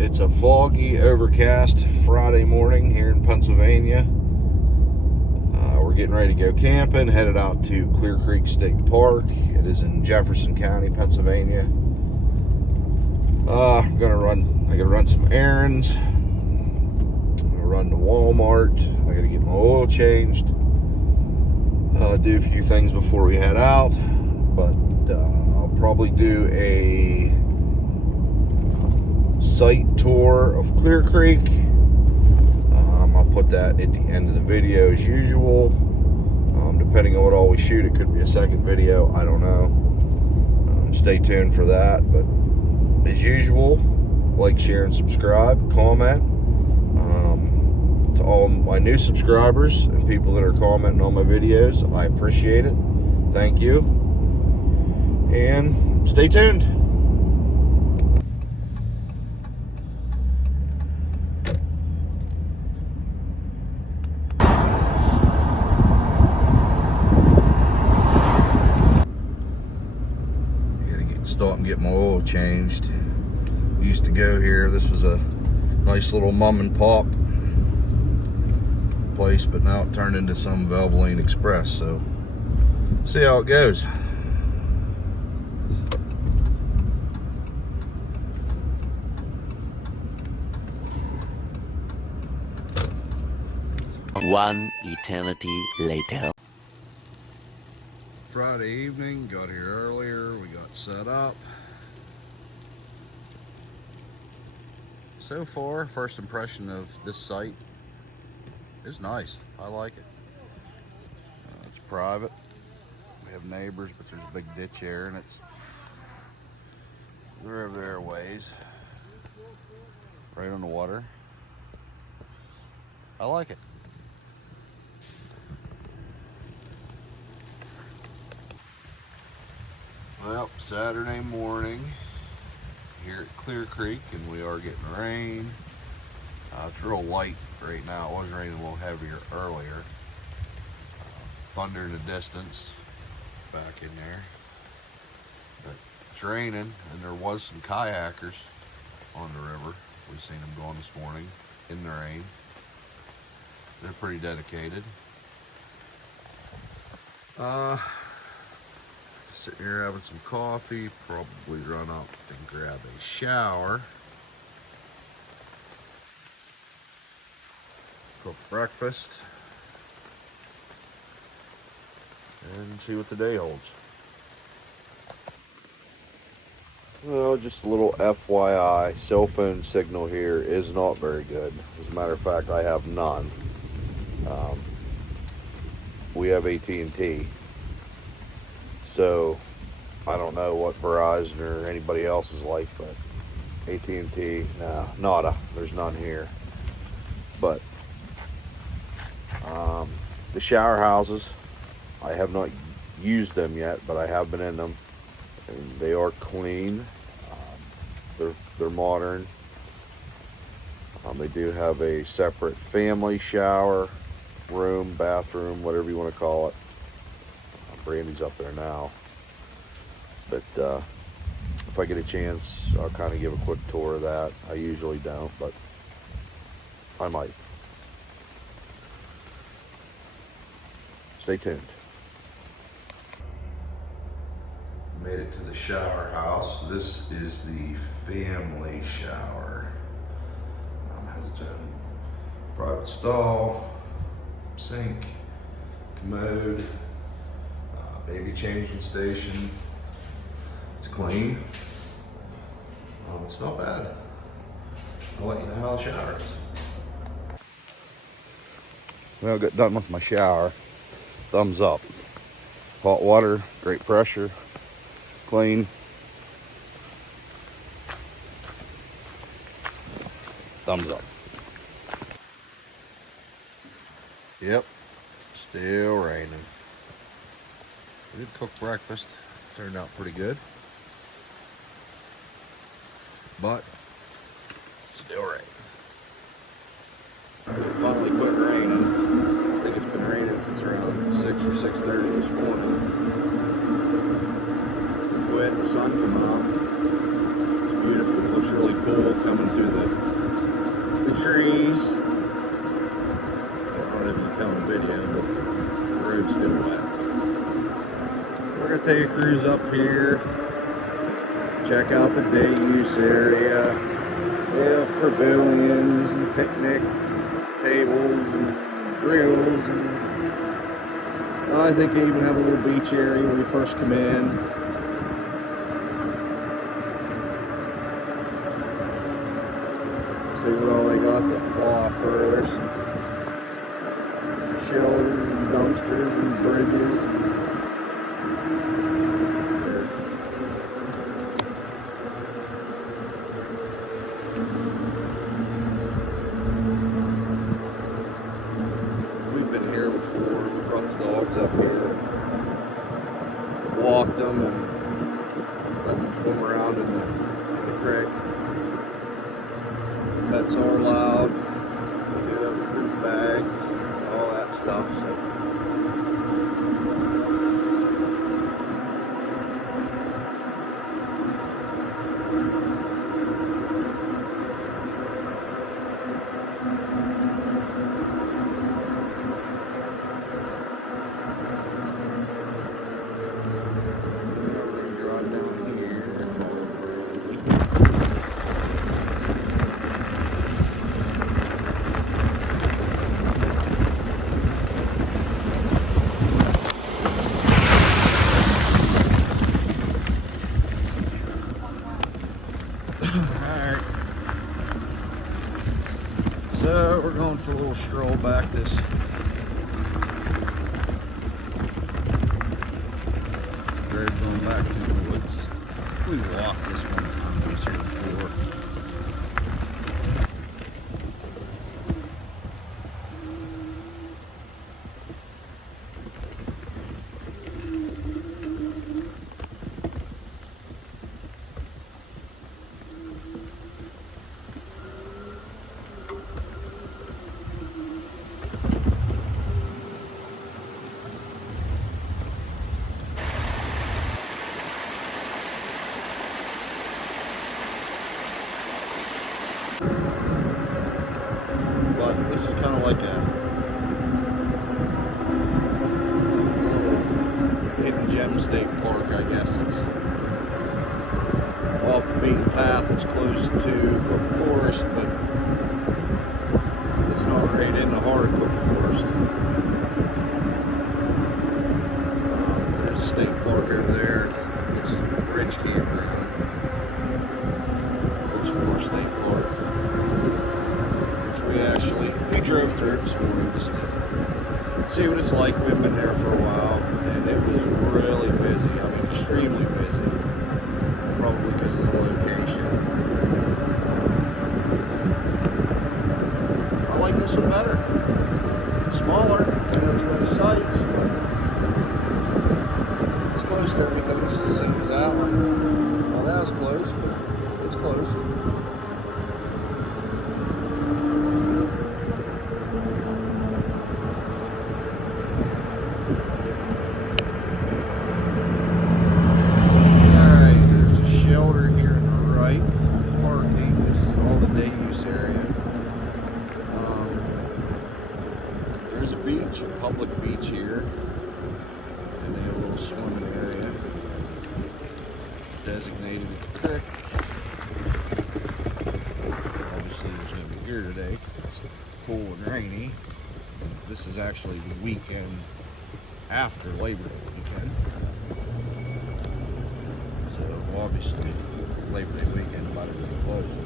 It's a foggy, overcast Friday morning here in Pennsylvania. We're getting ready to go camping, headed out to Clear Creek State Park. It is in Jefferson County, Pennsylvania. I gotta run some errands. I'm gonna run to Walmart. I gotta get my oil changed. Do a few things before we head out, but I'll probably do a site tour of Clear Creek. I'll put that at the end of the video as usual. Depending on what all we shoot, it could be a second video. I don't know. Stay tuned for that. But as usual, like, share, and subscribe. Comment. To all my new subscribers and people that are commenting on my videos, I appreciate it. Thank you. And stay tuned. Stop and get my oil changed. Used to go here. This was a nice little mom and pop place, but now it turned into some Valvoline Express, so see how it goes. One eternity later. Friday evening, got here earlier, we got set up. So far, first impression of this site is nice. I like it. It's private. We have neighbors, but there's a big ditch here, and they're over there a ways, right on the water. I like it. Well, Saturday morning here at Clear Creek, and we are getting rain. It's real light right now. It was raining a little heavier earlier. Thunder in the distance back in there. But it's raining, and there was some kayakers on the river. We seen them going this morning in the rain. They're pretty dedicated. Sitting here having some coffee, probably run up and grab a shower, cook breakfast, and see what the day holds. Well, just a little FYI, cell phone signal here is not very good. As a matter of fact, I have none. We have AT&T. So, I don't know what Verizon or anybody else is like, but AT&T, nah, nada. There's none here. But the shower houses, I have not used them yet, but I have been in them, and they are clean. They're modern. They do have a separate family shower room, bathroom, whatever you want to call it. Brandy's up there now, but if I get a chance, I'll kind of give a quick tour of that. I usually don't, but I might. Stay tuned. Made it to the shower house. This is the family shower. Has its own private stall, sink, commode, baby changing station. It's clean. It's not bad. I'll let you know how the shower is. Well, I got done with my shower. Thumbs up. Hot water, great pressure, clean. Thumbs up. Yep, still raining. We did cook breakfast. Turned out pretty good. But still raining. It finally quit raining. I think it's been raining since around 6 or 6:30 this morning. It quit, the sun came out. It's beautiful. It looks really cool coming through the trees. I don't know if you can tell in the video, but the road's still wet. We're going to take a cruise up here, check out the day use area. They have pavilions and picnics, tables and grills. And I think they even have a little beach area when you first come in. See what all they got to offer. There's some shelters and dumpsters and bridges. We've been here before. We brought the dogs up here, walked them, and let them swim around in the creek. Pets are allowed. We do have the group bags and all that stuff. So. Drive down here. Alright, so we're going for a little stroll back this road going back through the woods. We walked this one time, we was here before. But this is kind of like a little hidden gem state park, I guess. It's off the beaten path. It's close to Cook Forest, but it's not right in the heart of Cook Forest. There's a state park over there. It's Ridge Campground. Cook Forest State Park. We drove through it this morning just to see what it's like. We've been there for a while, and it was really busy. I mean, extremely busy. Probably because of the location. I like this one better. It's smaller, and there's many sites, but it's close to everything, just the same as that one. Not as close, but it's close. There's a beach, a public beach here, and they have a little swimming area designated with the creek. Obviously there's going to be here today because it's cool and rainy. This is actually the weekend after Labor Day weekend. So obviously Labor Day weekend about to be closed.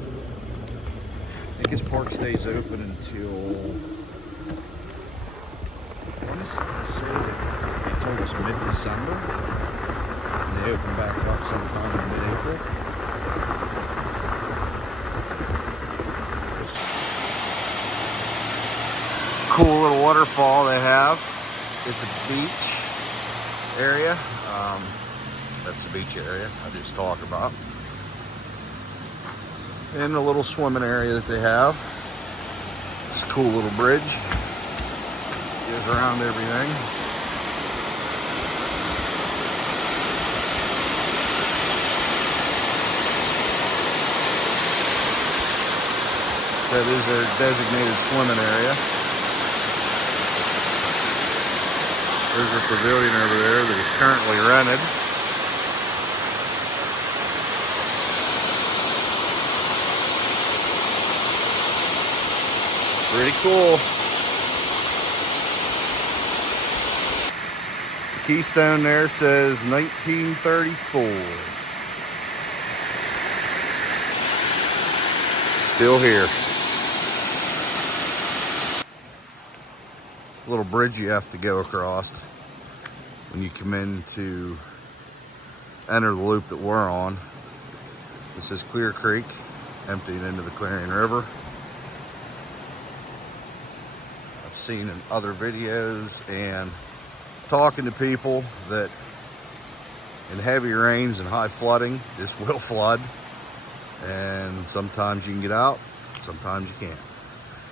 I think this park stays open until, I want to say that they told us mid-December, and they open back up sometime in mid-April. Cool little waterfall they have at the beach area. That's the beach area I just talked about. And a little swimming area that they have. It's a cool little bridge. Goes around everything. That is their designated swimming area. There's a pavilion over there that is currently rented. Pretty cool. The keystone there says 1934. Still here. Little bridge you have to go across when you come in to enter the loop that we're on. This is Clear Creek, emptying into the Clarion River. I've seen in other videos and talking to people that in heavy rains and high flooding, this will flood. And sometimes you can get out, sometimes you can't.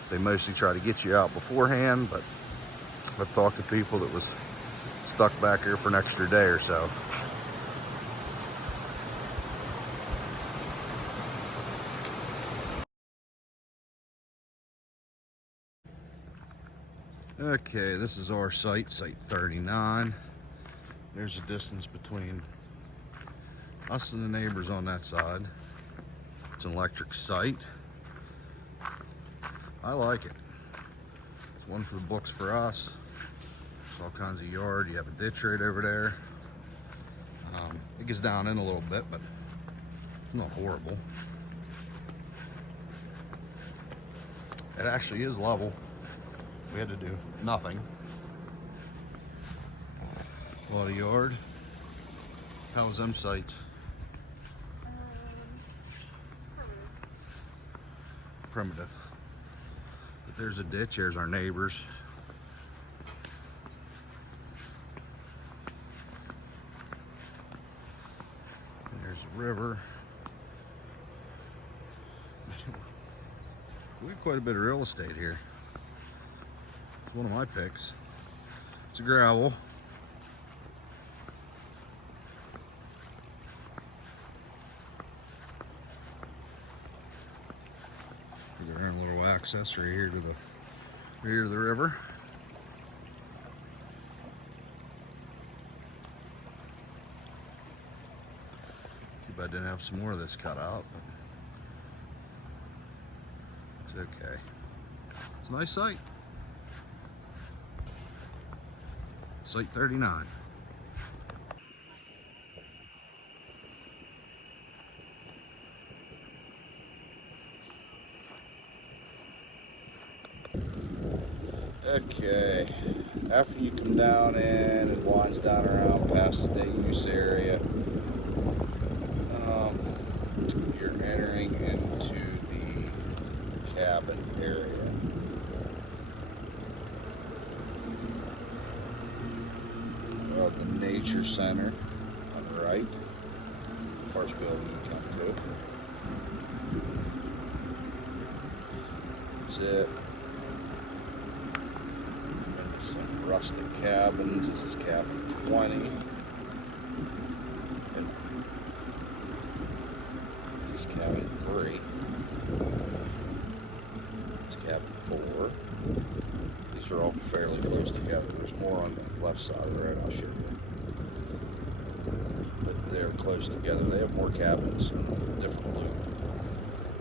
They mostly try to get you out beforehand, but I've talked to people that was stuck back here for an extra day or so. Okay, this is our site, site 39. There's a distance between us and the neighbors on that side. It's an electric site. I like it. It's one for the books for us. There's all kinds of yard. You have a ditch right over there. It gets down in a little bit, but it's not horrible. It actually is level. We had to do nothing. A lot of yard. How was them sites? Primitive. But there's a ditch. There's our neighbors. And there's a river. We have quite a bit of real estate here. It's one of my picks. It's a gravel. Their own little access right here to the river. Too bad I didn't have some more of this cut out, but it's okay. It's a nice site. Site 39. Okay, after you come down in, it winds down around past the day use area. You're entering into the cabin area. The Nature Center on the right. First building you come to. That's it. And some rustic cabins. This is cabin 20. And this is cabin 3. It's cabin 4. These are all fairly close together. There's more on the left side of the road, I'll show you. But they're close together. They have more cabins and different loop.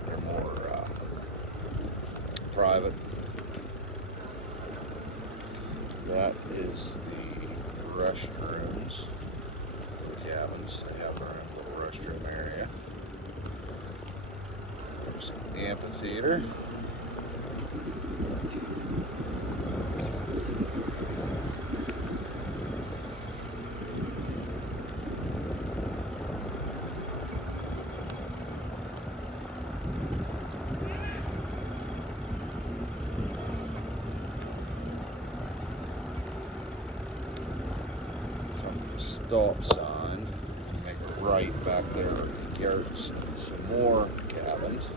They're more private. That is the restrooms for the cabins. They have their own little restroom area. There's an amphitheater. Stop sign. Make a right back there. Garrett's some more cabins.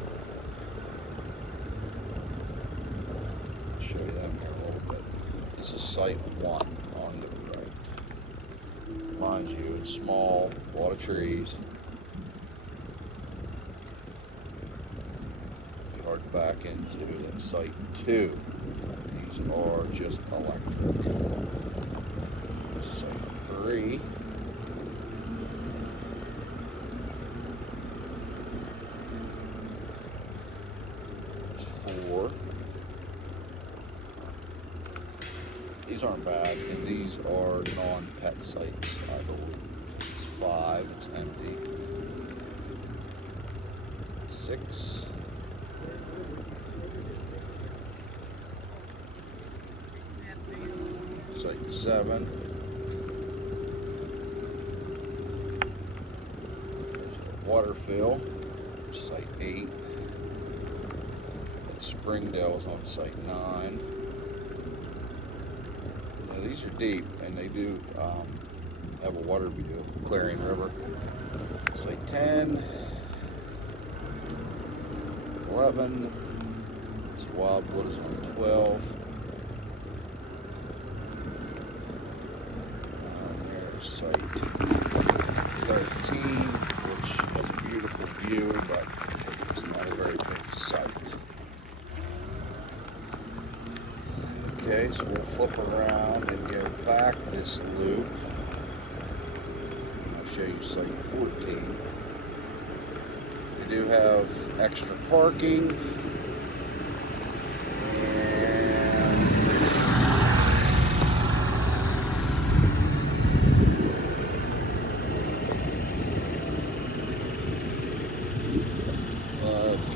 I'll show you them here a little bit. This is site 1 on the right. Mind you, it's small, a lot of trees. You hard to back into. That's site 2. These are just electric. Site 3. There's 4. These aren't bad, and these are non-pet sites, I believe. It's 5, it's empty. 6. Site 7. There's water fill. Site 8. Springdale is on site 9. Now these are deep, and they do have a water view, Clarion River. Site 10. 11. This Wildwood is on 12. There's site 13, which has a beautiful view, but it's not a very big site. Okay, so we'll flip around and go back this loop. I'll show you site 14. We do have extra parking, and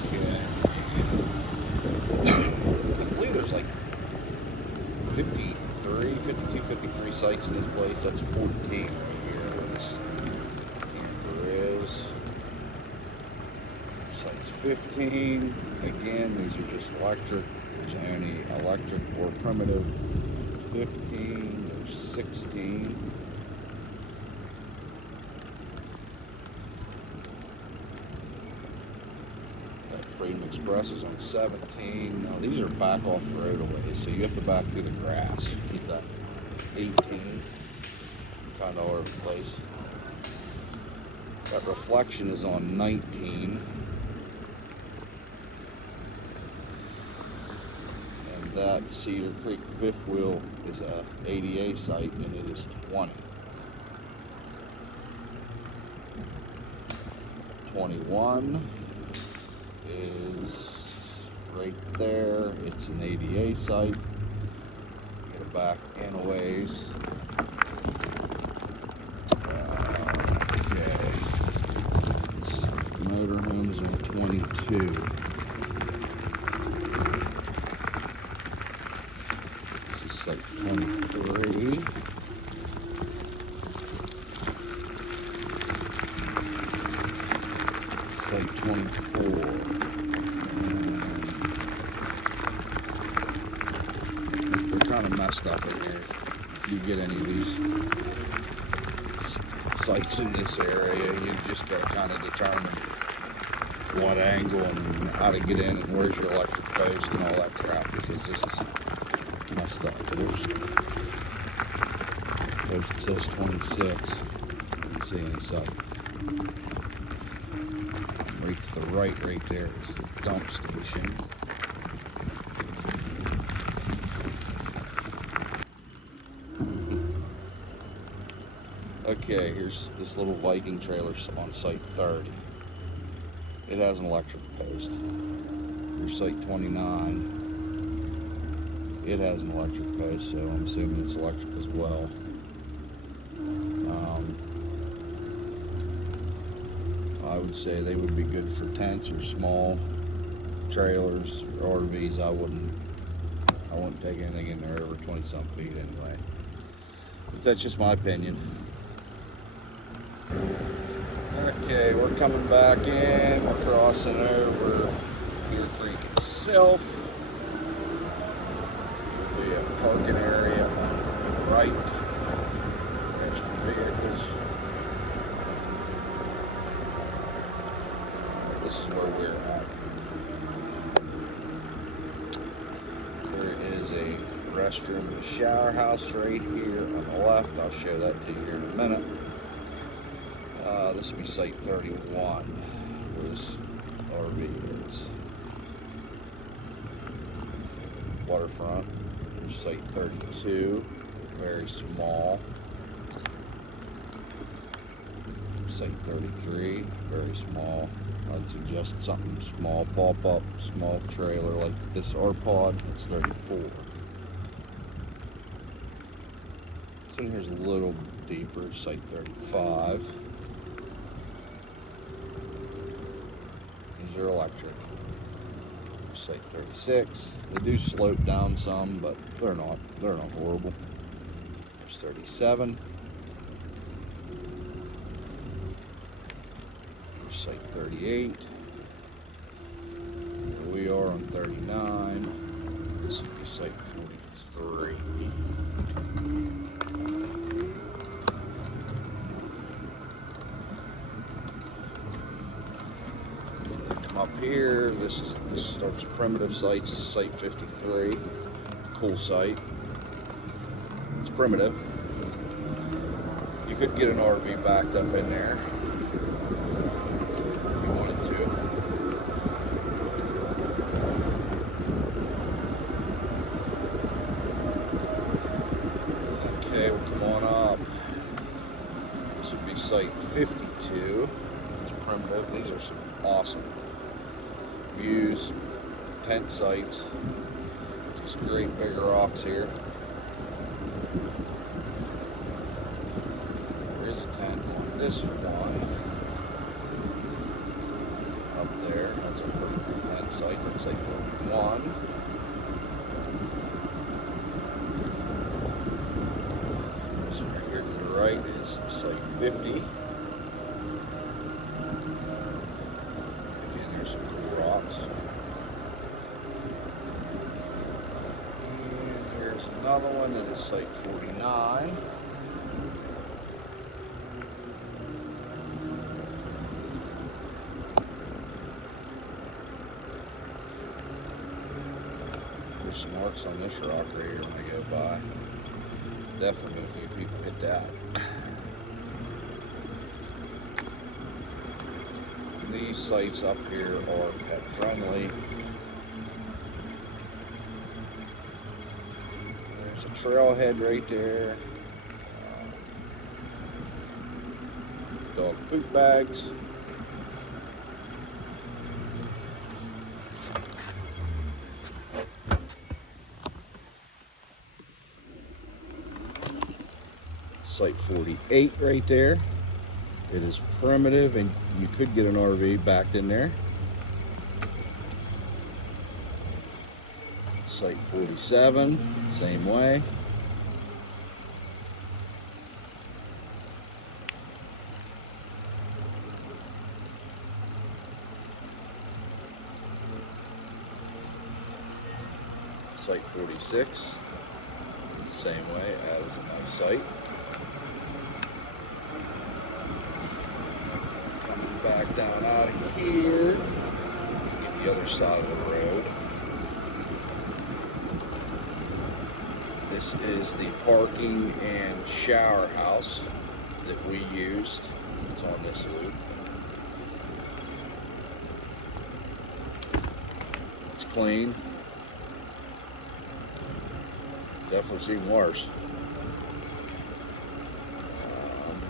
okay. I believe there's like 52, 53 sites in this place. That's 14 right here. This camper is. Site's 15. Again, these are just electric. There's only electric or primitive. 15. There's 16. That Freedom Express is on 17. Now these are back off the road away, so you have to back through the grass. Keep that 18. Kind of all over the place. That Reflection is on 19. That Cedar Creek fifth wheel is a ADA site, and it is 20. 21 is right there. It's an ADA site. Get it back in a ways. Okay. Motorhomes are 22. Site 23. Site 24. They're kind of messed up in here. If you get any of these sites in this area, you just got to kind of determine what angle and how to get in and where's your electric post and all that crap, because this is messed up. Post says 26. You can see any site. Right to the right there is the dump station. Okay, here's this little Viking trailer on site 30. It has an electric post. Here's site 29. It has an electric post, so I'm assuming it's electric as well. I would say they would be good for tents or small trailers or RVs. I wouldn't take anything in there over 20-some feet anyway. But that's just my opinion. Okay, we're coming back in. We're crossing over Clear Creek itself. We have a parking area on the right. Extra vehicles. This is where we're at. There is a restroom and a shower house right here on the left. I'll show that to you here in a minute. This will be site 31, where this RV is. waterfront. Site 32, very small. Site 33, very small. I'd suggest something small, pop up, small trailer like this R-Pod. It's 34. So here's a little deeper, site 35. These are electric. Site 36. They do slope down some, but they're not horrible. There's 37. There's site 38. Here we are on 39. This would be site 43. Up here, this starts at primitive sites. This is site 53, cool site. It's primitive. You could get an RV backed up in there if you wanted to. Okay, we'll come on up. This would be site 52. It's primitive. These are some awesome views, tent sites, just great big rocks here. There is a tent on this one up there. That's a perfect tent site. That's site 41. This one right here to the right is site 50. And here's another one that is site 49. There's some marks on this rock right here when I go by. Definitely a few people hit that. These sites up here are pet friendly. There's a trailhead right there. Dog poop bags. Site 48 right there. It is primitive and you could get an RV backed in there. Site 47, same way. Site 46, same way, that is a nice site. Back down out of here, get the other side of the road. This is the parking and shower house that we used. It's on this loop. It's clean. Definitely seen worse.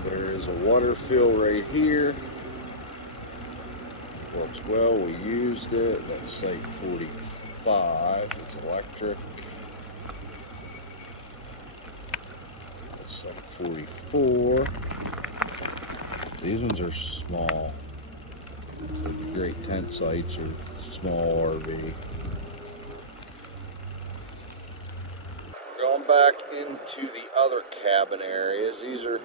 There is a water fill right here. Works well, we used it. That's site 45, it's electric. That's site 44. These ones are small. Great tent sites or small RV. Going back into the other cabin areas. These are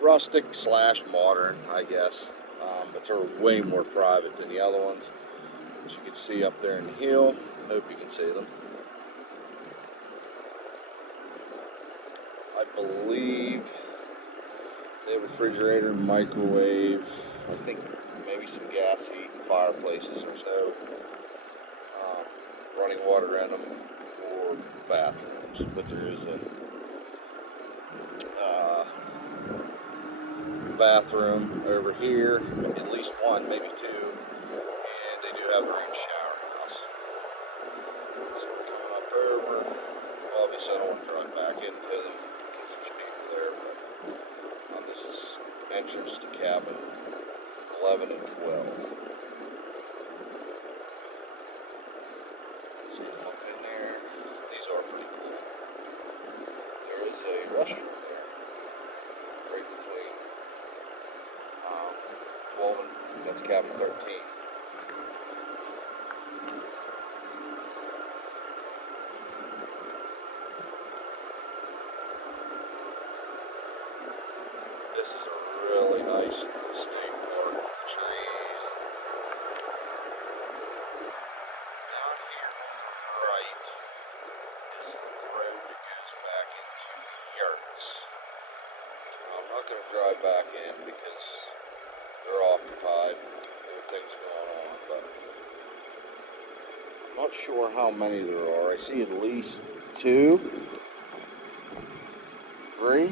rustic slash modern, I guess. But they're way more private than the other ones. As you can see up there in the hill, hope you can see them. I believe they have a refrigerator, microwave, I think maybe some gas heat and fireplaces or so. Running water in them or bathrooms, but there is a bathroom over here, at least one, maybe two, and they do have their own shower house. restroom there, right between 12 and that's cabin 13. This is a really nice state park with trees. Down here on the right is the road that goes back into the yurts. I'm not going to drive back in because they're occupied. There are things going on, but I'm not sure how many there are. I see at least 2, 3.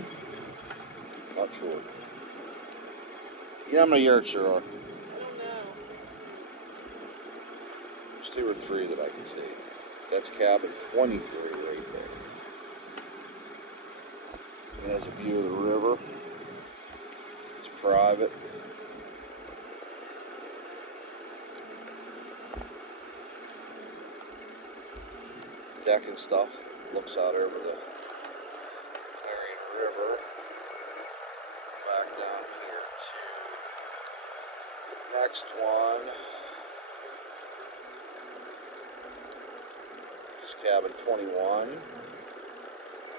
Not sure. You know how many yurts there are? I don't know. There's 2 or 3 that I can see. That's cabin 23 right there. It has a view of the river. It's private. Deck and stuff looks out over the Clarion River. Back down here to the next one. This is cabin 21.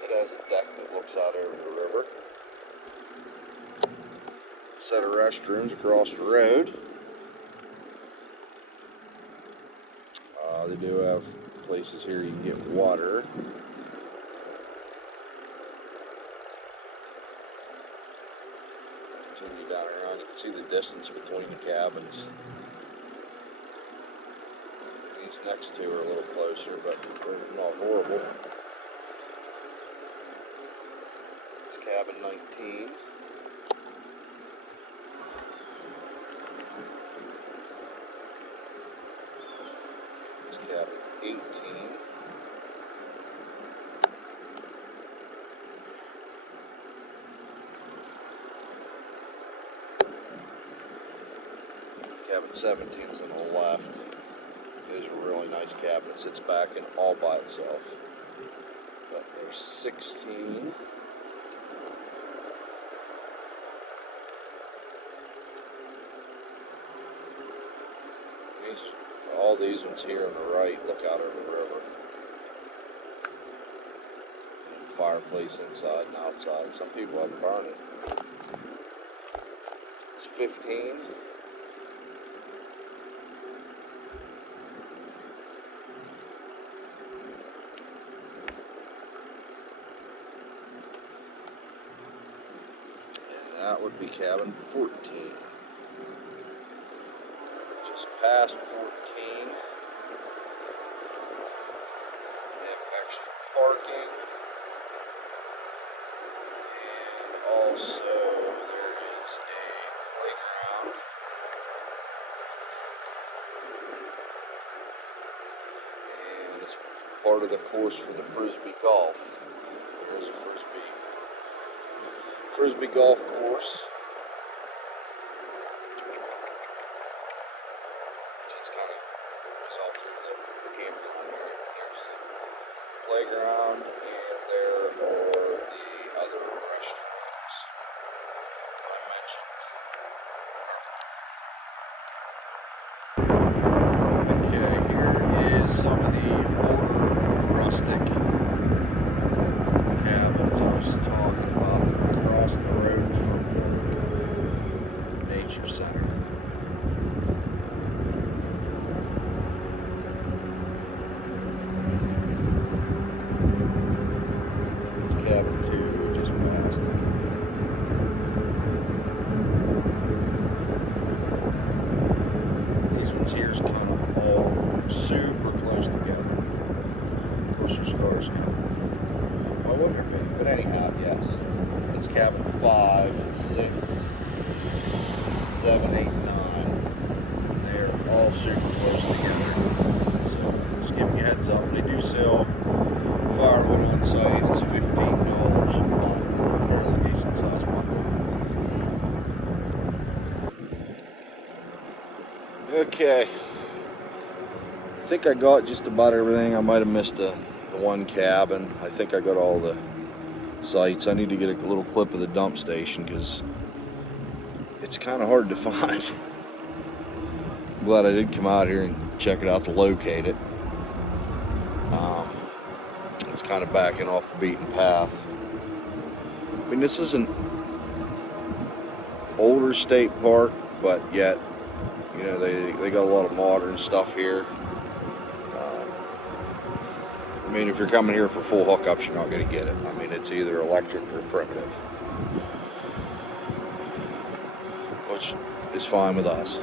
It has a deck that looks out over the river. Set of restrooms across the road. They do have places here you can get water. Continue down around, you can see the distance between the cabins. These next 2 are a little closer, but they're not horrible. It's cabin 19. It's cabin 18. Cabin 17 is on the left. It is a really nice cabin. It sits back and all by itself. But there's 16. All these ones here on the right look out over the river. And fireplace inside and outside. Some people have a burner. It's 15. That would be cabin 14. Just past 14. They have extra parking. And also there is a playground. And it's part of the course for the frisbee golf. There's a frisbee golf course. It's kind of all through the campground area. There's the playground, and there are the other restrooms I mentioned. Okay, here is some of the older rustic cabins I was talking about that are across the road from the nature center. It's cabin 2 we just passed. These ones here is kind of all super close together. Of course, there's cars now. I wonder, but anyhow, yes. It's cabin 5, 6, 7, 8, 9. They're all super close together. So just giving you a heads up, they do sell firewood on site. It's $15 a month, a fairly decent sized one. Okay. I think I got just about everything. I might have missed the one cabin. I think I got all the sites. I need to get a little clip of the dump station because it's kind of hard to find. I'm glad I did come out here and check it out to locate it. It's kind of backing off the beaten path. I mean, this is an older state park, but yet, you know, they got a lot of modern stuff here. I mean, if you're coming here for full hookups, you're not going to get it. I mean, it's either electric or primitive, which is fine with us.